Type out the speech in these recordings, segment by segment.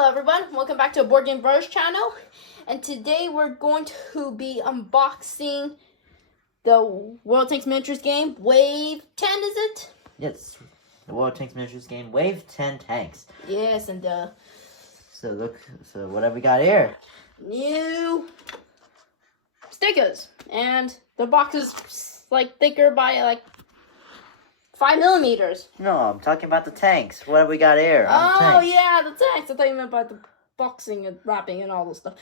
Hello everyone, welcome back to a Board Game Bros channel, and today we're going to be unboxing the World Tanks Miniatures game, Wave 10, is it? Yes, the World Tanks Miniatures game, Wave 10 Tanks. Yes, and So what have we got here? New stickers, and the box is like thicker by like 5 millimeters. No, I'm talking about the tanks. What have we got here? Oh, yeah, the tanks. I thought you meant about the boxing and wrapping and all this stuff.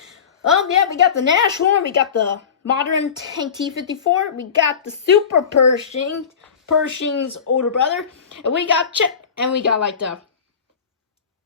Yeah, we got the Nashorn, we got the modern tank T-54, we got the Super Pershing, Pershing's older brother, and we got Chip, and we got like the...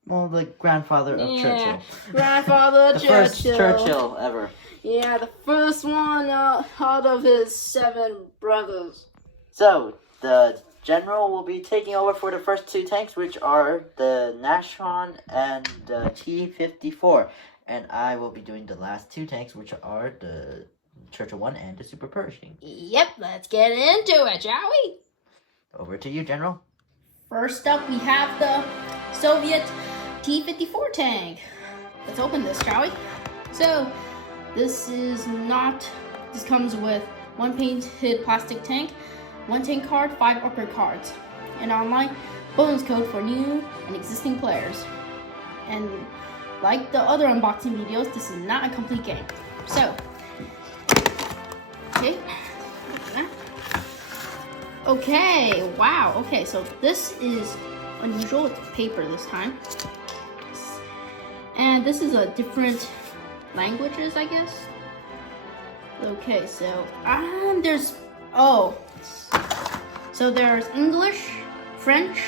Well, the grandfather of Churchill. Grandfather the Churchill. First Churchill ever. Yeah, the first one out of his 7 brothers. So, the General will be taking over for the first 2 tanks, which are the Nashorn and the T-54. And I will be doing the last 2 tanks, which are the Churchill I and the Super Pershing. Yep, let's get into it, shall we? Over to you, General. First up, we have the Soviet T-54 tank. Let's open this, shall we? So, this comes with 1 painted plastic tank, 1 tank card, 5 upgrade cards, and online bonus code for new and existing players. And like the other unboxing videos, this is not a complete game. So, okay, wow, okay, so this is unusual. It's paper this time. And this is a different languages, I guess. Okay, so there's English, French,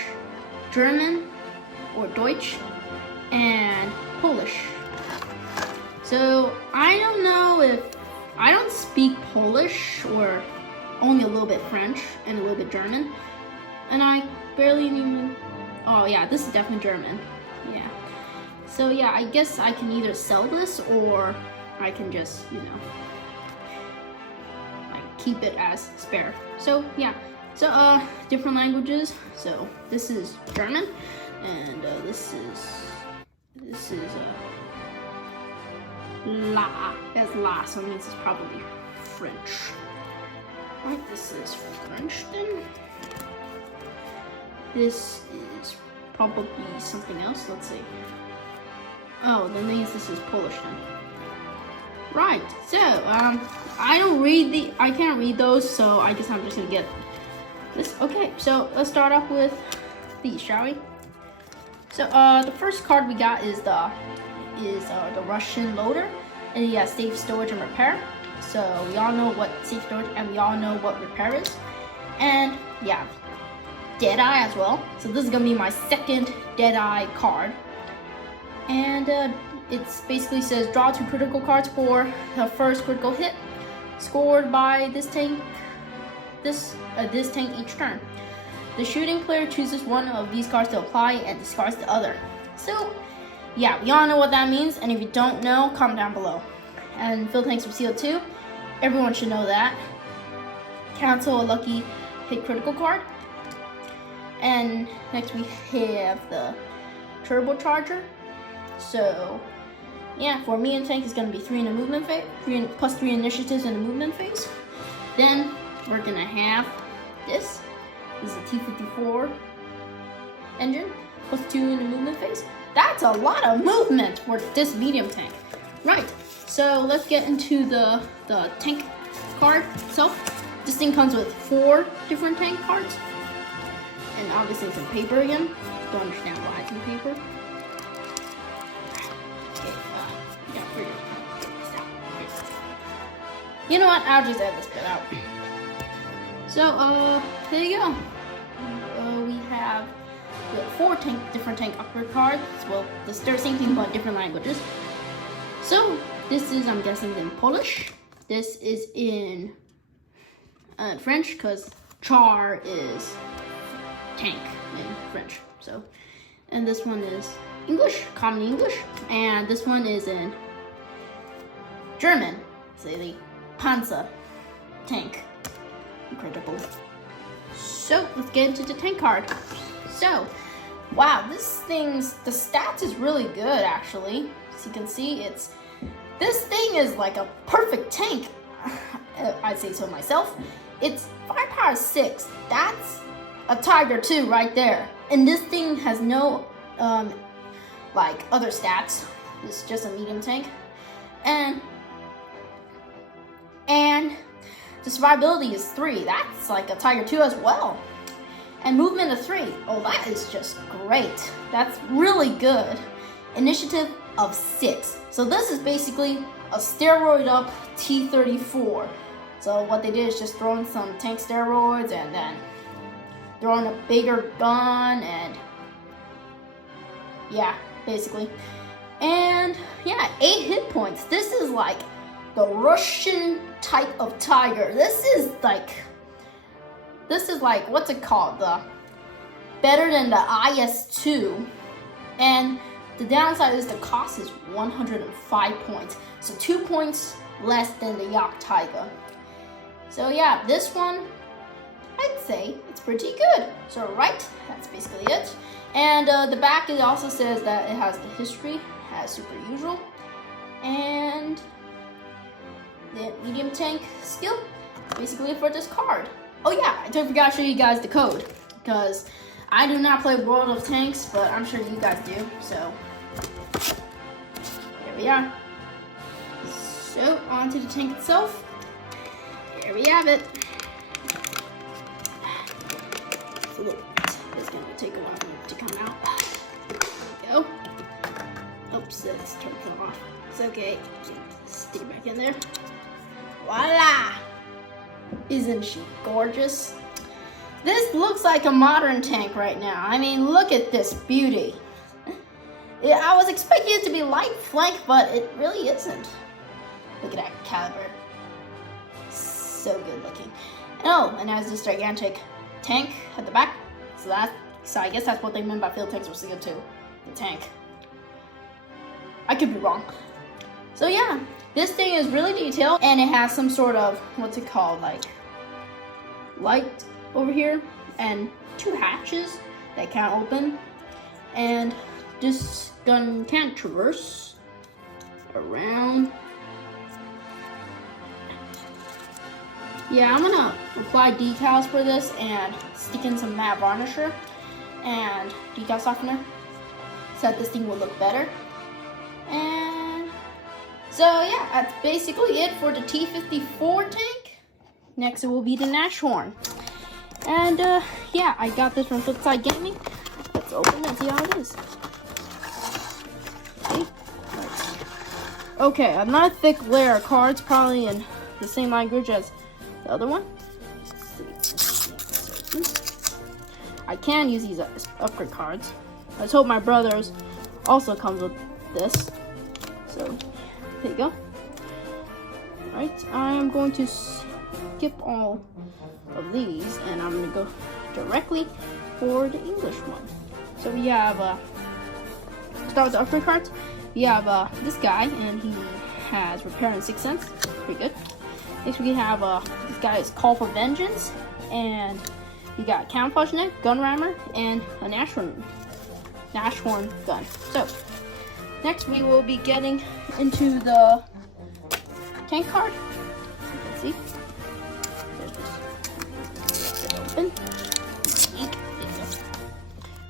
German, or Deutsch, and Polish. So I don't speak Polish, or only a little bit French and a little bit German, and I barely even, oh yeah, this is definitely German, yeah. So yeah, I guess I can either sell this or I can just, like keep it as spare. So yeah, so different languages. So this is German, and this is La. That's La, so it means it's probably French. Right, this is French then. This is probably something else. Let's see. Oh, that means this is Polish then. Right, so I can't read those, so I guess I'm just gonna get this. Okay, so let's start off with these, shall we? So the first card we got is the Russian loader, and he has safe storage and repair. So we all know what safe storage and we all know what repair is. And yeah, Deadeye as well. So this is gonna be my second Deadeye card. And it basically says draw 2 critical cards for the first critical hit scored by this tank each turn. The shooting player chooses one of these cards to apply and discards the other. So yeah, we all know what that means, and if you don't know, comment down below. And fill tanks with CO2, everyone should know that. Cancel a lucky hit critical card. And next we have the turbocharger. So yeah, for me and tank is going to be 3 in the movement phase, plus 3 initiatives in the movement phase. Then we're going to have this. This is a T-54 engine, plus 2 in the movement phase. That's a lot of movement for this medium tank. Right, so let's get into the tank card itself. This thing comes with 4 different tank cards. And obviously it's in paper again. Don't understand why it's in paper. You know what? I'll just add this bit out. So, there you go. We have 4 different tank upgrade cards. Well, they're the same thing but different languages. So, this is, I'm guessing, in Polish. This is in French, because char is tank in French. So, and this one is English, common English, and this one is in German. Say the Panzer tank. Incredible. So let's get into the tank card. So Wow, the stats is really good actually. As you can see, this thing is like a perfect tank. I'd say so myself. It's firepower 6. That's a Tiger 2 right there. And this thing has no like other stats. It's just a medium tank. And the survivability is 3. That's like a Tiger 2 as well. And movement of 3. Oh, that is just great. That's really good. Initiative of 6. So this is basically a steroid up T-34. So what they did is just throw in some tank steroids and then throw in a bigger gun and yeah, basically. And yeah, 8 hit points. This is like the Russian type of Tiger. This is like, what's it called? Better than the IS-2. And the downside is the cost is 105 points. So 2 points less than the Yak Tiger. So yeah, this one, I'd say it's pretty good. So right, that's basically it. And the back, it also says that it has the history as super usual. And the medium tank skill, basically it for this card. Oh yeah, I totally forgot to show you guys the code, because I do not play World of Tanks, but I'm sure you guys do, so there we are. So, on to the tank itself. Here we have it. It's a little wet. It's gonna take a while for it to come out. There we go. Oops, it's turned off. It's okay. Just stick it back in there. Voila! Isn't she gorgeous? This looks like a modern tank right now. I mean, look at this beauty. I was expecting it to be light flank, but it really isn't. Look at that caliber. So good looking. Oh, and it has this gigantic tank at the back. So I guess that's what they meant by field tanks were CO2. The tank. I could be wrong. So yeah, this thing is really detailed, and it has some sort of, what's it called, like light over here, and 2 hatches that can't open, and this gun can't traverse around. Yeah, I'm gonna apply decals for this and stick in some matte varnisher and decal softener so that this thing will look better. And so yeah, that's basically it for the T-54 tank. Next it will be the Nashorn. And yeah, I got this from Flipside Gaming. Let's open it and see how it is. Okay, a nice thick layer of cards, probably in the same language as the other one. I can use these as upgrade cards. Let's hope my brother's also comes with this. So, there you go. Alright, I'm going to skip all of these and I'm going to go directly for the English one. So we have, start with the upgrade cards. We have this guy, and he has Repair and 6 Sense. Pretty good. Next we have this guy is Call for Vengeance, and we got Camouflage Neck, Gun Rammer, and a Nashorn gun. So next we will be getting into the tank card. As you can see, open.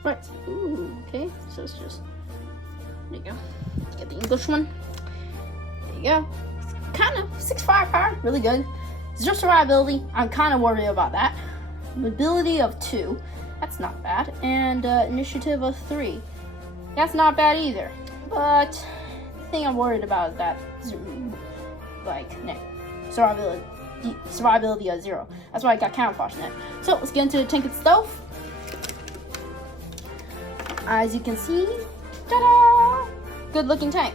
Right. Ooh. Okay. So it's just there you go. Get the English one. There you go. Kind of 6 firepower, really good. 0 survivability, I'm kind of worried about that. Mobility of 2, that's not bad. And initiative of 3, that's not bad either. But the thing I'm worried about is that, like, survivability of 0. That's why I got Camouflage Net. So let's get into the tank itself. As you can see, ta-da! Good looking tank.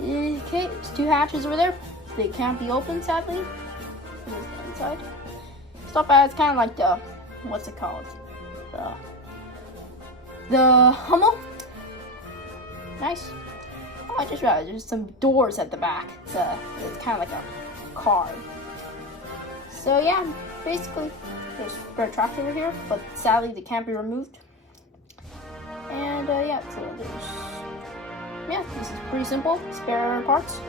Okay, there's 2 hatches over there. They can't be opened, sadly. There's the inside. Stop as kind of like the, what's it called? The Hummel. Nice. Oh, I just realized there's some doors at the back. It's kind of like a car. So yeah, basically, there's spare tracks over here, but sadly they can't be removed. And yeah, so this is pretty simple. Spare parts.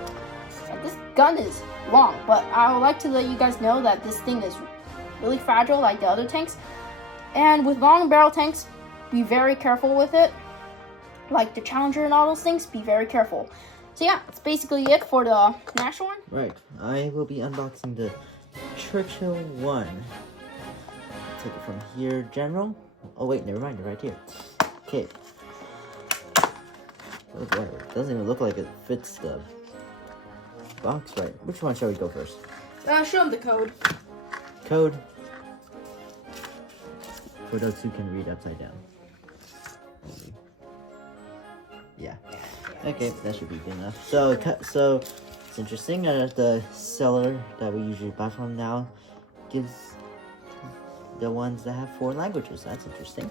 And this gun is long, but I would like to let you guys know that this thing is really fragile like the other tanks. And with long barrel tanks, be very careful with it. Like the Challenger and all those things, be very careful. So yeah, that's basically it for the Nashorn. Right, I will be unboxing the Churchill I. Take it from here, General. Oh wait, never mind, right here. Okay. Oh boy, it doesn't even look like it fits the box right. Which one shall we go first? Show them the code. Code. For those who can read upside down. Yeah. Okay, that should be good enough. So it's interesting that the seller that we usually buy from now gives the ones that have 4 languages. That's interesting.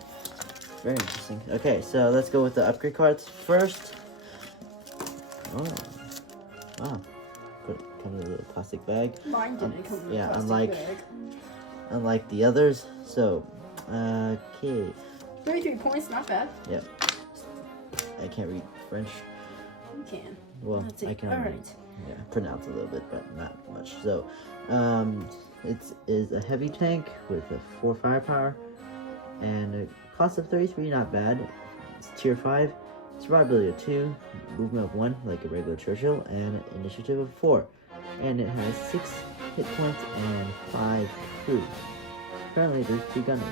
Very interesting. Okay, so let's go with the upgrade cards first. Oh, wow. Put it come in a little plastic bag. Mine didn't come in a plastic bag. Unlike the others. So, okay. 33 points, not bad. Yep. I can't read French. You can. Well, I can only pronounce a little bit, but not much. So, it is a heavy tank with a 4 firepower and a cost of 33, not bad. It's tier 5, survivability of 2, movement of 1, like a regular Churchill, and initiative of 4. And it has 6 hit points and 5 crew. Apparently, there's 2 gunners.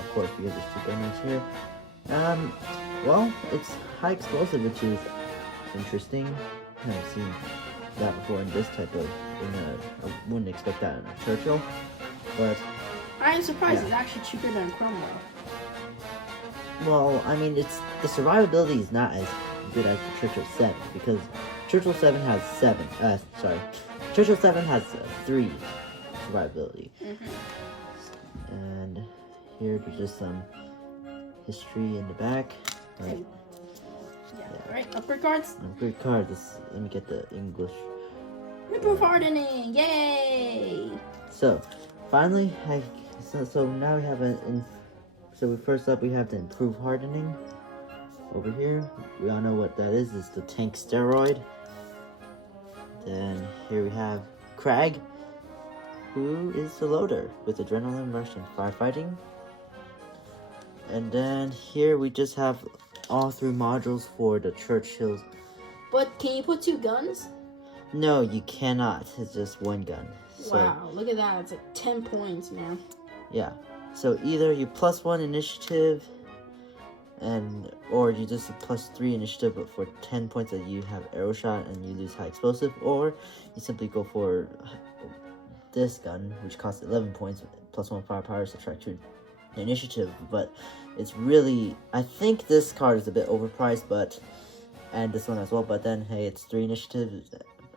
Of course, because there's 2 gunners here. Well, it's high explosive, which is interesting. I haven't seen that before in this type of, I wouldn't expect that in a Churchill, but I am surprised it's actually cheaper than Cromwell. Well, I mean, it's the survivability is not as good as the Churchill 7, because Churchill 7 has 7, Churchill 7 has 3 survivability. And here there's just some history in the back. Right. Yeah. Right, upgrade cards? Upgrade cards, let me get the English. Improve hardening, yay! So, finally, so now we have first up we have the improved hardening. Over here, we all know what that is. It's the tank steroid. Then here we have Crag, who is the loader with adrenaline rush and firefighting. And then here we just have all 3 modules for the Churchills. But can you put 2 guns? No, you cannot. It's just 1 gun. So, wow, look at that. It's like 10 points, man. Yeah. So either you +1 initiative, or you just +3 initiative, but for 10 points that you have arrow shot and you lose high explosive, or you simply go for this gun, which costs 11 points, +1 firepower, subtract 2 initiative. But it's really, I think this card is a bit overpriced, and this one as well, but then hey, it's 3 initiative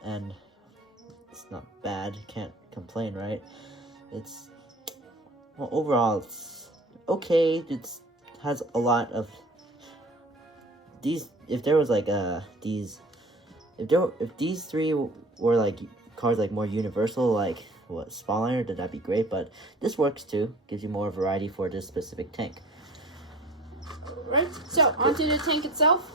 and it's not bad. Can't complain, right? Well, overall it's okay. It has a lot of these. If there was like if these 3 were like cards like more universal, like what Spawner, then that'd be great. But this works too. Gives you more variety for this specific tank. Right. So onto the tank itself.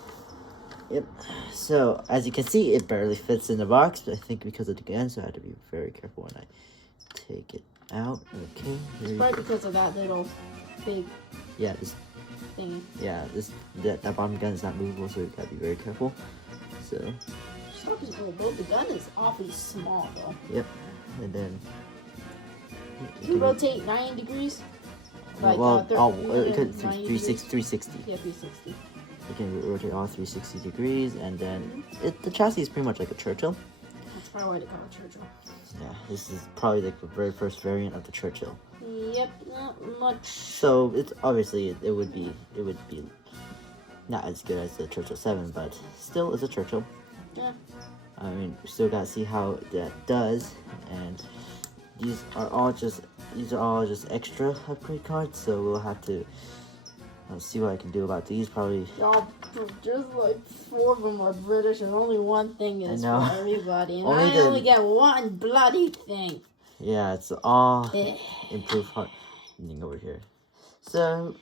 Yep. So as you can see, it barely fits in the box. But I think because of the gun, so I have to be very careful when I take it out. Okay. It's probably because of that little big. Yeah. This thing. Yeah. That bottom gun is not movable, so you gotta be very careful. So. The gun is awfully small though. Yep. And then. You rotate 90 degrees. Like, well, 360. 360. Yeah, 360. You can rotate all 360 degrees, and then the chassis is pretty much like a Churchill. That's probably why they call it Churchill. Yeah, this is probably like the very first variant of the Churchill. Yep, not much. So it's obviously it would be not as good as the Churchill 7, but still it's a Churchill. Yeah. I mean, we still gotta see how that does, and these are all just extra upgrade cards, so we'll have to see what I can do about these. Probably. Y'all, just like 4 of them are British, and only 1 thing is for everybody, and I only get 1 bloody thing. Yeah, it's all improved hardening over here. So,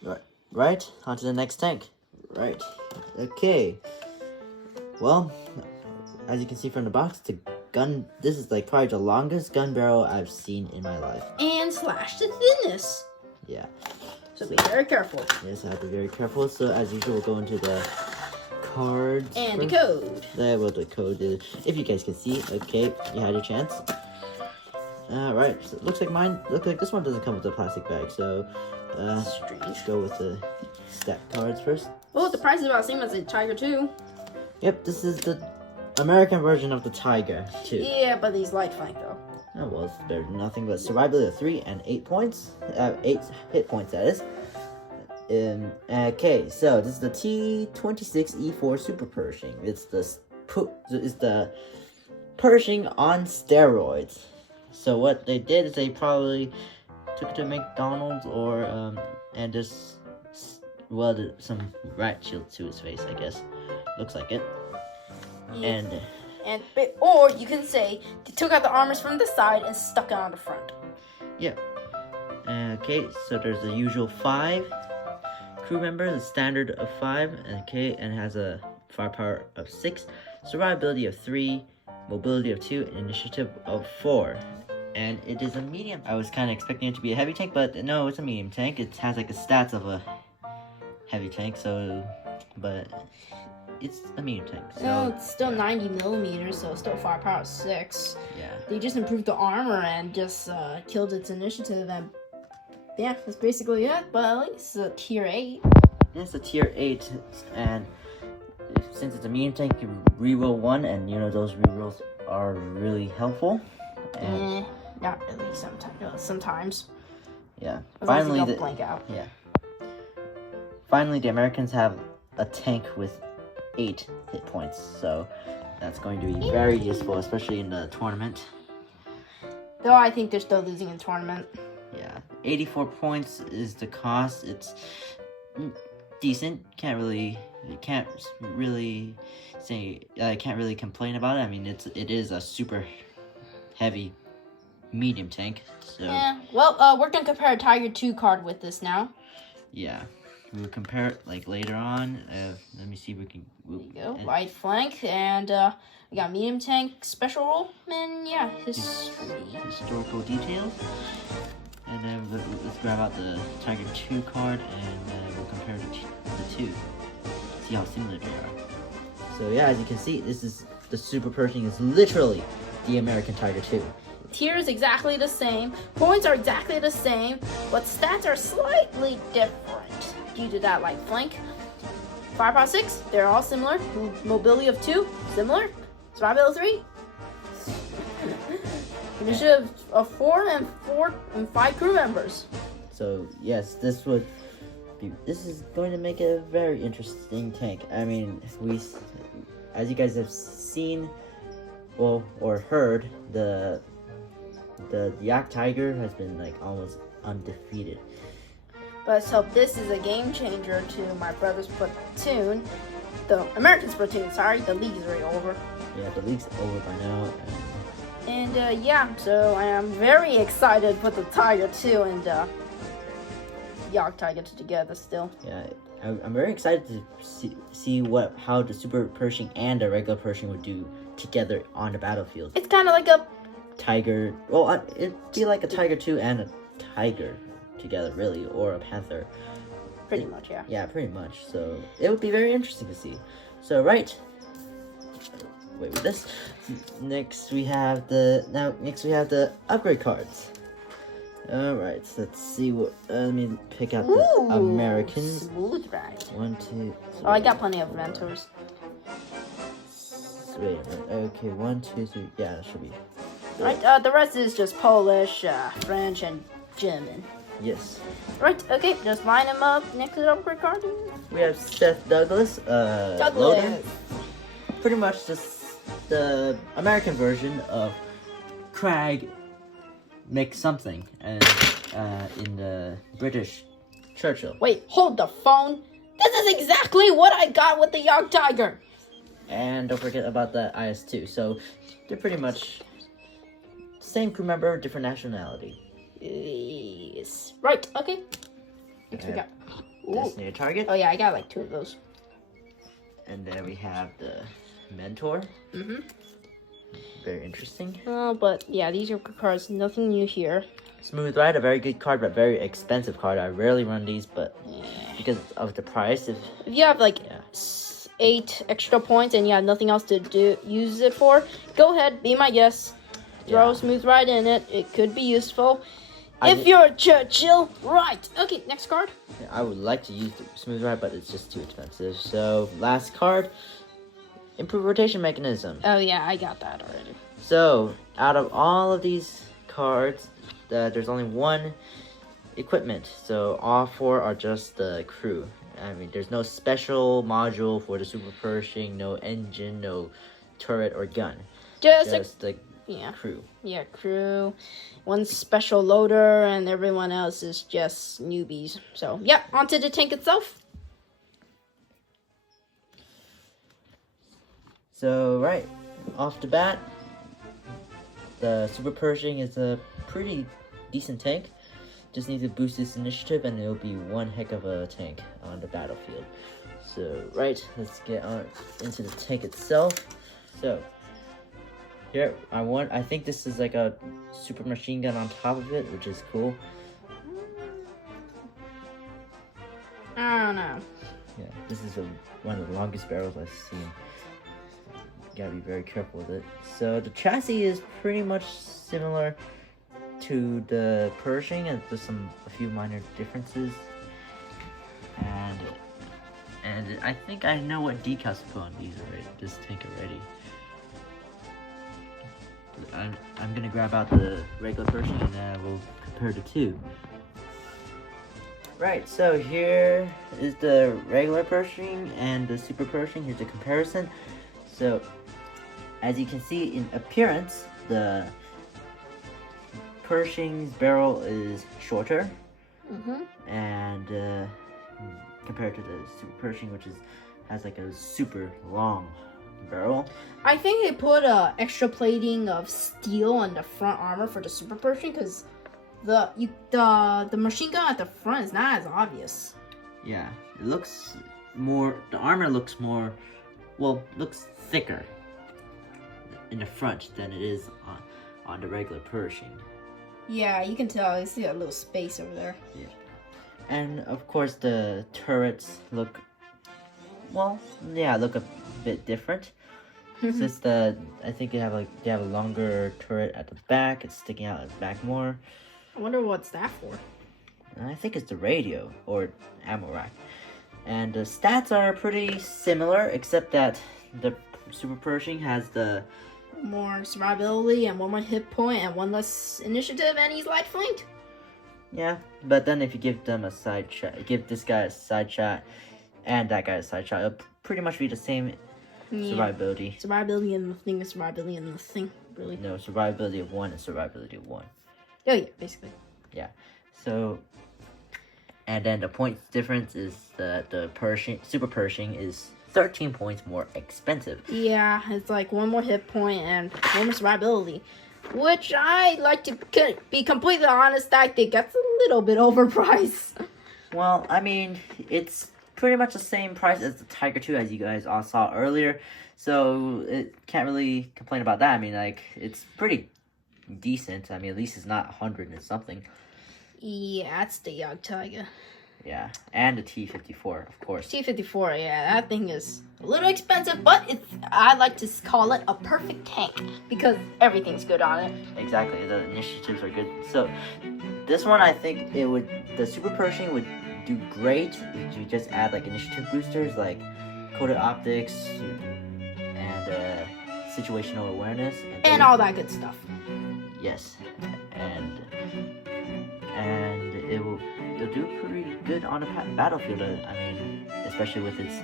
right, on to the next tank. Right. Okay. Well, as you can see from the box, this is like probably the longest gun barrel I've seen in my life. And slash the thinness. Yeah. So be very careful. Yes, I have to be very careful. So as usual, we'll go into the cards. And first. the code. There, what the code is. If you guys can see, okay, you had your chance. Alright, so it looks like this one doesn't come with a plastic bag, so Strange. go with the stack cards first. Oh, the price is about the same as the Tiger 2. Yep, this is the American version of the Tiger 2. Yeah, but he's light flank though. Oh, well, it's better than nothing, but survivability of 3 and 8 points. 8 hit points, that is. Okay, so this is the T26E1 Super Pershing. It's the Pershing on steroids. So what they did is they probably took it to McDonald's or and just welded some rat shield to his face, I guess. Looks like it. Yeah. Or you can say they took out the armors from the side and stuck it on the front. Yeah. Okay, so there's the usual 5 crew members, the standard of 5, okay, and it has a firepower of 6, survivability of 3, mobility of 2, and initiative of 4. And it is a medium. I was kind of expecting it to be a heavy tank, but no, it's a medium tank. It has like the stats of a heavy tank, but it's a medium tank. So, no, it's still 90 millimeters, so it's still firepower 6. Yeah. They just improved the armor and just killed its initiative, and yeah, that's basically it. But at least it's a tier 8. It's a tier 8, and since it's a medium tank, you reroll 1, and you know those rerolls are really helpful. And not really. Sometimes. Yeah. As Finally, long as you don't blank out. Yeah. Finally, the Americans have a tank with 8 hit points, so that's going to be very useful, especially in the tournament. Though I think they're still losing in tournament. Yeah, 84 points is the cost. It's decent. Can't really complain about it. I mean, it is a super heavy medium tank. So yeah. Well, we're gonna compare a Tiger 2 card with this now. Yeah. We'll compare it like later on. Let me see if we can. There you go. Light flank, and we got medium tank special roll, and yeah, historical details. And then let's grab out the Tiger 2 card, and we'll compare the two. See how similar they are. So yeah, as you can see, the Super Pershing is literally the American Tiger 2. Tier is exactly the same, points are exactly the same, but stats are slightly different due to that light flank. Firepower 6, they're all similar. Mobility of 2, similar. Survivability of 3. Initiative of 4 and 5 crew members. So yes, this is going to make it a very interesting tank. I mean, as you guys have seen, or heard, the Yak Tiger has been like almost undefeated. But so this is a game changer to my brother's platoon, the American's platoon. Sorry, the league is already over. Yeah, the league's over by now. And yeah, so I am very excited to put the Tiger 2 and Yak Tiger together still. Yeah, I'm very excited to see how the Super Pershing and the regular Pershing would do together on the battlefield. It's kind of like a Tiger. Well, it'd be like a Tiger 2 and a Tiger together, really, or a Panther. Pretty much, yeah. Yeah, pretty much. So it would be very interesting to see. So wait with this. Next we have the upgrade cards. All right, so let's see what. Let me pick out the Americans. Smooth ride. 1, 2. Oh, I got plenty of mentors. Wait, okay, 1, 2, 3. Yeah, that should be. Right, the rest is just Polish, French, and German. Yes. Right, okay, just line them up next to the upgrade card. We have Seth Douglas, Loader. Pretty much just the American version of Crag McSomething, and in the British Churchill. Wait, hold the phone. This is exactly what I got with the Yak Tiger. And don't forget about the IS-2. So they're pretty much same crew member, different nationality. Yes. Right, okay. Next we got. Destiny target. Oh yeah, I got like 2 of those. And then we have the Mentor. Very interesting. Oh, but yeah, these are good cards. Nothing new here. Smooth Ride, a very good card, but very expensive card. I rarely run these, but because of the price. If you have like 8 extra points and you have nothing else to use it for, go ahead, be my guest. Throw Smooth Ride in it. It could be useful. If you're Churchill, right. Okay, next card. I would like to use the Smooth Ride, but it's just too expensive. So, last card, Improved Rotation Mechanism. Oh yeah, I got that already. So, out of all of these cards, there's only one equipment. So, all 4 are just the crew. I mean, there's no special module for the Super Pershing, no engine, no turret or gun. Just the crew. Yeah, crew. One special loader, and everyone else is just newbies. So, yeah, onto the tank itself. So, right off the bat, the Super Pershing is a pretty decent tank. Just need to boost its initiative, and it'll be one heck of a tank on the battlefield. So, right, let's get on into the tank itself. So, here, I think this is like a super machine gun on top of it, which is cool. I don't know. Yeah, this is one of the longest barrels I've seen. You gotta be very careful with it. So the chassis is pretty much similar to the Pershing, and there's a few minor differences. And I think I know what decals to put on these already. This tank already. I'm gonna grab out the regular Pershing and then we'll compare the two. Right, so here is the regular Pershing and the Super Pershing. Here's the comparison. So, as you can see in appearance, the Pershing's barrel is shorter, and compared to the Super Pershing, which has like a super long barrel. I think they put extra plating of steel on the front armor for the Super Pershing because the machine gun at the front is not as obvious. Yeah, it looks more. The armor looks more. Well, looks thicker in the front than it is on the regular Pershing. Yeah, you can tell. You see a little space over there. Yeah, and of course the turrets look. Well, yeah, look a bit different. Since I think they have a longer turret at the back. It's sticking out at the back more. I wonder what's that for. I think it's the radio or ammo rack. And the stats are pretty similar, except that the Super Pershing has the more survivability and one more hit point and one less initiative, and he's light flanked. Yeah, but then if you give them a side shot, give this guy a side shot and that guy a side shot, it'll pretty much be the same survivability. Survivability and nothing is survivability and nothing, really. No, survivability of 1 and survivability of 1. Oh yeah, basically. Yeah, so, and then the points difference is that the Super Pershing is 13 points more expensive. Yeah, it's like one more hit point and one more survivability, which I like to be completely honest, I think that's a little bit overpriced. Well, I mean, it's pretty much the same price as the Tiger 2, as you guys all saw earlier, so it can't really complain about that. I mean, like, it's pretty decent. I mean, at least it's not 100 and something. Yeah, that's the Young Tiger. Yeah, and the T-54, of course. T-54, yeah, that thing is a little expensive, but I like to call it a perfect tank because everything's good on it. Exactly, the initiatives are good. So, this one, I think the Super Pershing would do great if you just add like initiative boosters like coded optics and situational awareness and all that good stuff. Yes, and it'll do pretty good on the battlefield. I mean, especially with its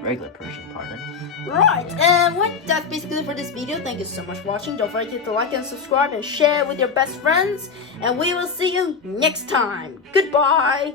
regular Pershing partner. Right, and that's basically it for this video. Thank you so much for watching. Don't forget to like and subscribe and share with your best friends. And we will see you next time. Goodbye.